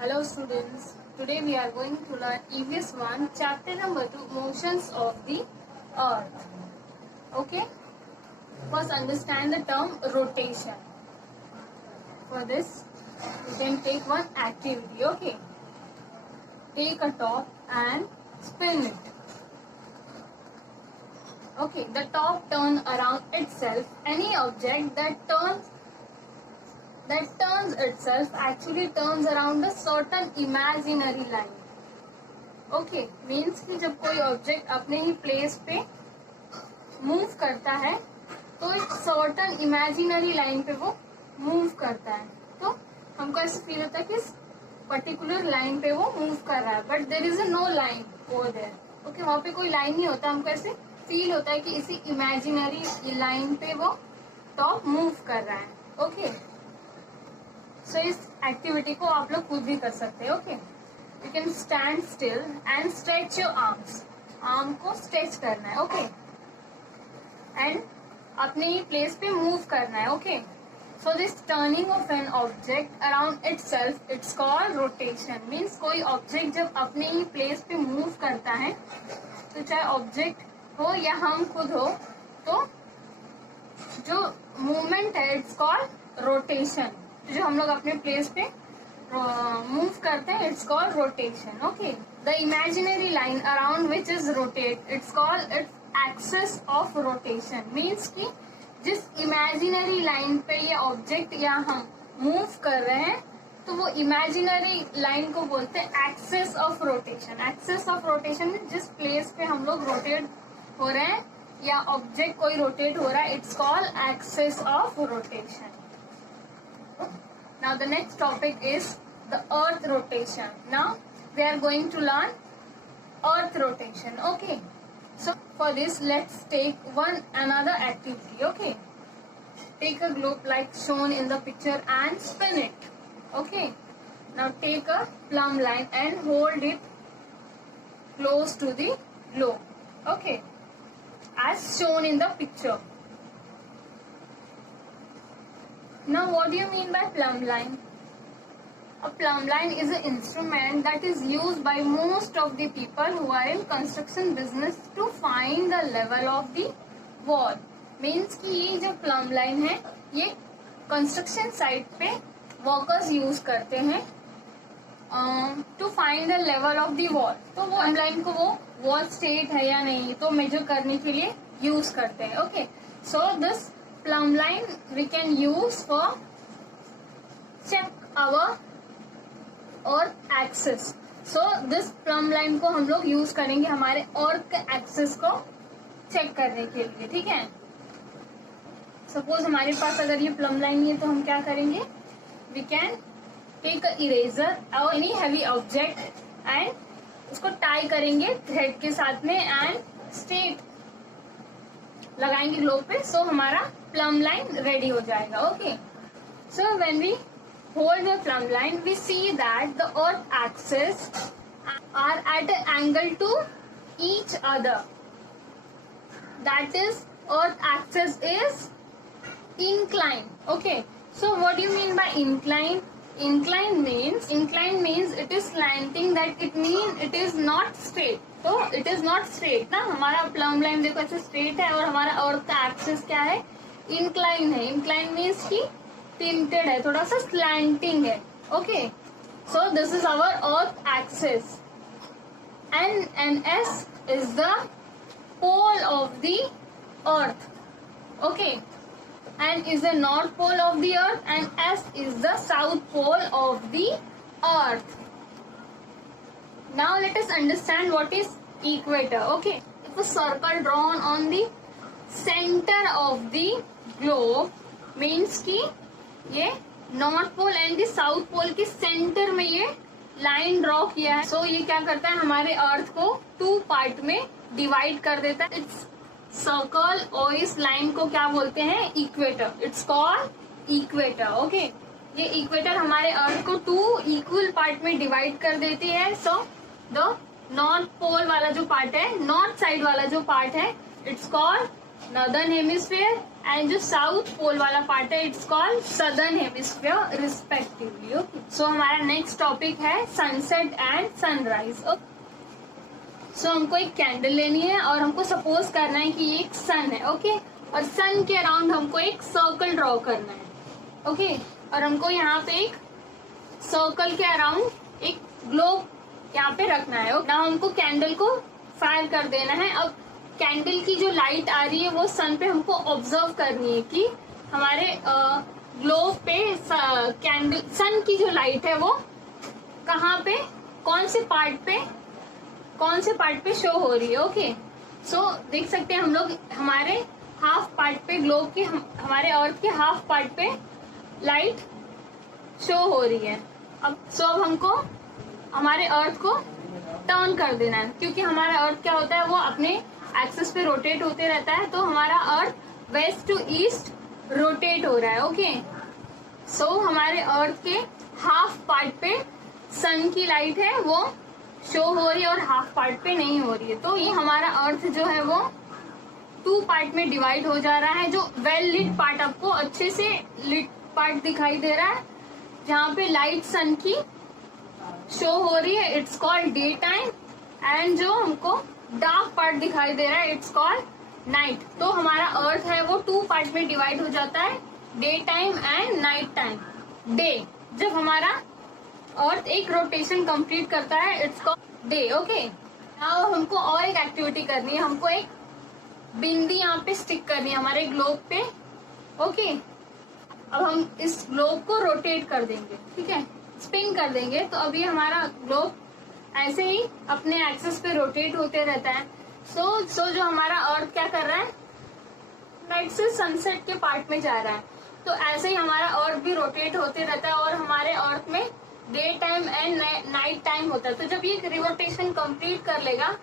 Hello students, today we are going to learn EVS 1 chapter number 2 motions of the earth. Okay, first understand the term rotation. For this you can take one activity. Okay, take a top and spin it. Okay, the top turn around itself. Any object that turns itself actually turns around a certain imaginary line. Okay, means कि जब कोई object अपने ही place पे move करता है तो एक certain imaginary line पे वो मूव करता है, तो हमको ऐसा फील होता है कि इस पर्टिकुलर लाइन पे वो मूव कर रहा है, but there is no line over there. Okay, वहाँ पे कोई लाइन नहीं होता, हमको ऐसे फील होता है कि इसी इमेजिनरी लाइन पे वो टॉप मूव कर रहा है. ओके, सो इस एक्टिविटी को आप लोग खुद भी कर सकते हैं. Okay, you can stand still and stretch your arms. Arm को स्ट्रेच करना है. ओके, एंड अपने ही प्लेस पे मूव करना है. Okay, so this turning of an object around itself it's called rotation. Means कोई ऑब्जेक्ट जब अपने ही प्लेस पे मूव करता है, तो चाहे ऑब्जेक्ट हो या हम खुद हो, तो जो मूवमेंट है इट्स कॉल्ड रोटेशन. जो हम लोग अपने प्लेस पे मूव करते हैं it's called rotation. Okay, the imaginary line around which is rotate it's called its axis of rotation. Means कि जिस इमेजिनरी लाइन पे ये ऑब्जेक्ट या हम मूव कर रहे हैं, तो वो इमेजिनरी लाइन को बोलते हैं axis of rotation. Axis of rotation में जिस प्लेस पे हम लोग रोटेट हो रहे हैं या ऑब्जेक्ट कोई रोटेट हो रहा है, it's called axis of rotation. Now the next topic is the earth rotation. Now we are going to learn earth rotation. Okay, so for this let's take another activity. Okay, take a globe like shown in the picture and spin it. Okay, now take a plumb line and hold it close to the globe. Okay, as shown in the picture. Now what do you mean by plumb line? A plumb line is an instrument that is used by most of the people who are in construction business to find the level of the wall. Means कि ये जो plumb line है ये construction site पे workers use करते हैं to find the level of the wall. तो वो plumb line को वो wall straight है या नहीं तो measure करने के लिए use करते हैं. Okay, so this plumb line we can use for check our earth axis. So this plumb line को हम लोग यूज करेंगे हमारे earth एक्सिस को चेक करने के लिए. ठीक है, सपोज हमारे पास अगर ये plumb line है तो हम क्या करेंगे, we can take a eraser or any heavy object and उसको टाई करेंगे थ्रेड के साथ में एंड स्ट्रेट लगाएंगे ग्लोब पे, सो हमारा प्लम लाइन रेडी हो जाएगा. Okay, so when we hold the plumb line we see that the earth axis are at an angle to each other. That is earth axis is inclined. Okay, so what do you mean by inclined? Inclined means it is slanting, that it means it is not straight. तो it is not straight ना, हमारा plumb line देखो ऐसे straight है और हमारा अर्थ का axis क्या है, incline है. incline means कि tilted है, थोड़ा सा slanting है. Okay, so this is our earth axis and S is the pole of the earth. Okay, and is the north pole of the earth and S is the south pole of the earth. Now let us understand what is equator. Okay, if a circle drawn on the center of the globe means कि ये north pole and the south pole के centre में ये line draw किया है. सो ये क्या करता है, हमारे अर्थ को 2 पार्ट में डिवाइड कर देता है. इट्स सर्कल और इस लाइन को क्या बोलते हैं, equator. It's called equator. Okay, ये इक्वेटर हमारे अर्थ को 2 इक्वल पार्ट में डिवाइड कर देती है. सो द नॉर्थ पोल वाला जो पार्ट है, नॉर्थ साइड वाला जो पार्ट है, it's called northern hemisphere, and जो साउथ पोल वाला पार्ट है it's called southern hemisphere respectively. Okay, so हमारा नेक्स्ट टॉपिक है sunset and sunrise. Okay, so हमको एक कैंडल लेनी है और हमको सपोज करना है कि ये एक सन है। ओके, और सन के अराउंड हमको एक सर्कल ड्रॉ करना है। ओके, और हमको यहाँ पे एक सर्कल के अराउंड एक ग्लोब यहाँ पे रखना है। ना हमको कैंडल को फायर कर देना है। अब कैंडल की जो लाइट आ रही है वो सन पे हमको ऑब्जर्व करनी है कि हमारे ग्लोब पे कैंडल सन की जो लाइट है वो कहाँ पे कौन से पार्ट पे शो हो रही है। ओके, सो देख सकते हैं हम लोग हमारे हाफ पार्ट पे ग्लोब के हमारे अर्थ के हाफ पार्ट पे लाइट शो हो रही है। अब हमको हमारे अर्थ को टर्न कर देना है, क्योंकि हमारा अर्थ क्या होता है वो अपने एक्सिस पे रोटेट होते रहता है। तो हमारा अर्थ वेस्ट टू ईस्ट रोटेट हो रहा है। ओके, सो हमारे अर्थ के हाफ पार्ट पे सन की लाइट है वो शो हो रही है और हाफ पार्ट पे नहीं हो रही है। तो ये हमारा अर्थ जो है वो 2 पार्ट में डिवाइड हो जा रहा है। जो वेल लिट पार्ट आपको अच्छे से लिट पार्ट दिखाई दे रहा है जहाँ पे लाइट सन की शो हो रही है it's called day time, and जो हमको डार्क पार्ट दिखाई दे रहा है इट्स कॉल्ड नाइट। तो हमारा अर्थ है वो 2 पार्ट में डिवाइड हो जाता है, day time and night time. Day जब हमारा अर्थ एक रोटेशन कंप्लीट करता है it's called day. Okay, now हमको और एक एक्टिविटी करनी है। हमको एक बिंदी यहाँ पे स्टिक करनी है हमारे ग्लोब पे। ओके, अब हम इस ग्लोब को रोटेट कर देंगे, ठीक है, स्पिन कर देंगे। तो अभी हमारा ग्लोब ऐसे ही अपने एक्सिस पे रोटेट होते रहता है। सो जो हमारा अर्थ क्या कर रहा है, नाइट से सनसेट के पार्ट में जा रहा है। तो ऐसे ही हमारा अर्थ भी रोटेट होते रहता है और हमारे अर्थ में day time and night time होता है। तो जब ये रिवोटेशन कंप्लीट कर लेगा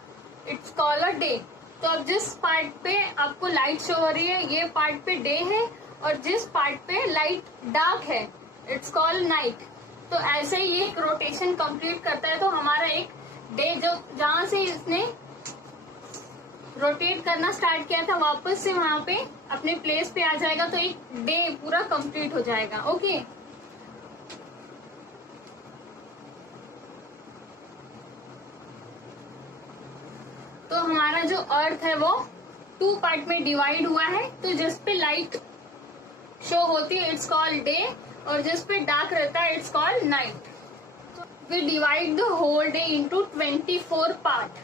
इट्स कॉल्ड अ डे। तो अब जिस पार्ट पे आपको लाइट शो हो रही है ये पार्ट पे डे है, और जिस पार्ट पे लाइट डार्क है इट्स कॉल्ड नाइट। तो ऐसे ही एक रोटेशन कंप्लीट करता है। तो हमारा एक डे जो जहां से इसने रोटेट करना स्टार्ट किया था वापस से वहां पे अपने प्लेस पे आ जाएगा। तो एक डे पूरा कंप्लीट हो जाएगा। ओके, तो हमारा जो अर्थ है वो 2 पार्ट में डिवाइड हुआ है। तो जिस पे लाइट शो होती है इट्स कॉल्ड डे, और जिस पे डार्क रहता है it's called night. We divide the whole day into 24 part.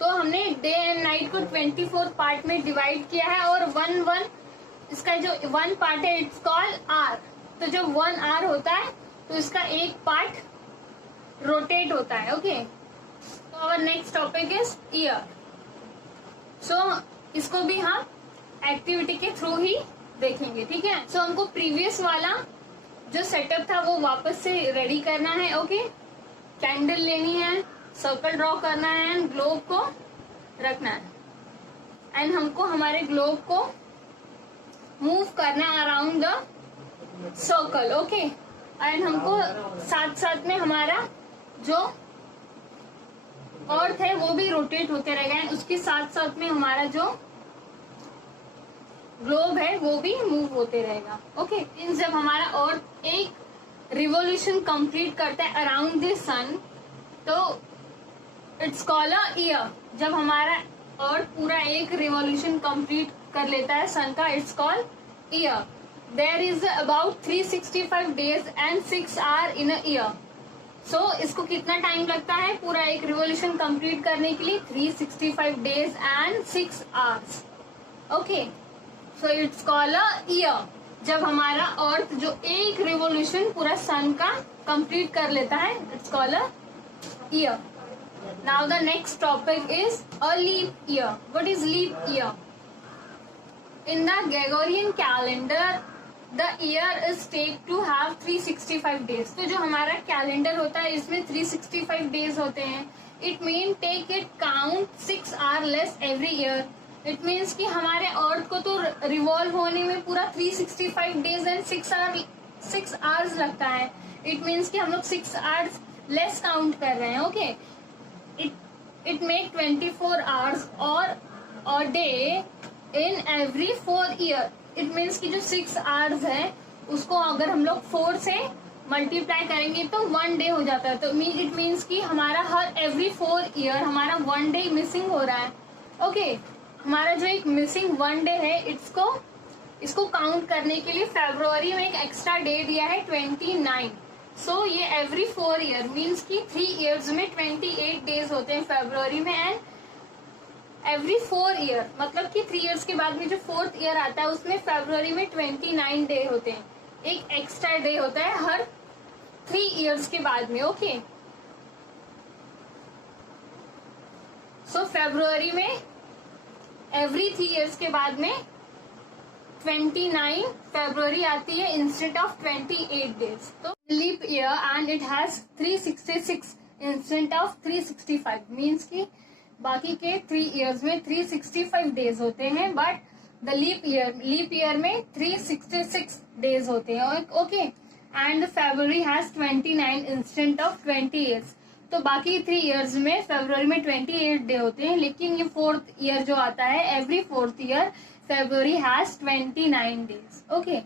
तो हमने डे एंड नाइट को 24 पार्ट में डिवाइड किया है, और 1 इसका जो 1 पार्ट है इट्स कॉल्ड आर। तो जो 1 आर होता है तो इसका एक पार्ट रोटेट होता है। ओके, तो our next topic is year. So इसको भी हम एक्टिविटी के थ्रू ही देखेंगे, ठीक है। सो हमको प्रीवियस वाला जो सेटअप था वो वापस से रेडी करना है। ओके, कैंडल लेनी है, सर्कल ड्रॉ करना है एंड ग्लोब को रखना है, एंड हमको हमारे ग्लोब को मूव करना है around the circle. Okay, and हमको साथ साथ में हमारा जो अर्थ है वो भी रोटेट होते रहेगा, एंड उसके साथ साथ में हमारा जो ग्लोब है वो भी मूव होते रहेगा। ओके, जब हमारा अर्थ एक रिवोल्यूशन कंप्लीट करता है अराउंड द सन तो इट्स कॉल्ड अ ईयर। जब हमारा अर्थ पूरा एक रिवोल्यूशन कंप्लीट कर लेता है सन का it's called year. There is about 365 days and 6 hour in a year. So इसको कितना टाइम लगता है पूरा एक रिवोल्यूशन कंप्लीट करने के लिए? 365 days and 6 hours. Okay, so it's called a year. जब हमारा अर्थ जो एक रिवोल्यूशन पूरा सन का कंप्लीट कर लेता है it's called a year. Now the next topic is a leap year. What is leap year? In the Gregorian calendar the year is take to have 365 days. तो जो हमारा कैलेंडर होता है इसमें 365 डेज होते हैं। It mean take it count 6 hour less every year. It means कि हमारे अर्थ को तो रिवॉल्व होने में पूरा 365 डेज एंड 6 आवर्स लगता है। इट मीन्स कि हम लोग 6 आवर्स लेस काउंट कर रहे हैं। ओके, इट मेक 24 आवर्स और a day in every 4 year, it means कि जो 6 आवर्स है उसको अगर हम लोग 4 से मल्टीप्लाई करेंगे तो 1 डे हो जाता है। तो इट मीन्स कि हमारा हर एवरी 4 ईयर हमारा 1 डे मिसिंग हो रहा है। ओके, हमारा जो एक मिसिंग 1 डे है इसको काउंट करने के लिए फेब्रुवरी में एक एक्स्ट्रा डे दिया है 29। सो ये एवरी 4 ईयर मीन्स कि 3 ईयर्स में 28 डेज होते हैं फेब्रुवरी में, एंड एवरी 4 ईयर मतलब कि 3 ईयर्स के बाद में जो 4th ईयर आता है उसमें फेब्रुवरी में 29 डे होते हैं। एक एक्स्ट्रा डे होता है हर 3 ईयर्स के बाद में। ओके, सो फेब्रुवरी में एवरी 3 ईयर्स के बाद में 29 फेब्रुवरी आती है इंस्टेड ऑफ 28 डेज। तो leap year and it has 366 instead of 365 means की बाकी के 3 ईयर्स में 365 डेज होते हैं, बट द लीप ईयर में 366 डेज होते हैं। Okay, and February has 29 instant of 28। तो बाकी 3 ईयर्स में फेब्रुवरी में 28 डे होते हैं, लेकिन ये 4th ईयर जो आता है every 4th year February has 29 days. Okay.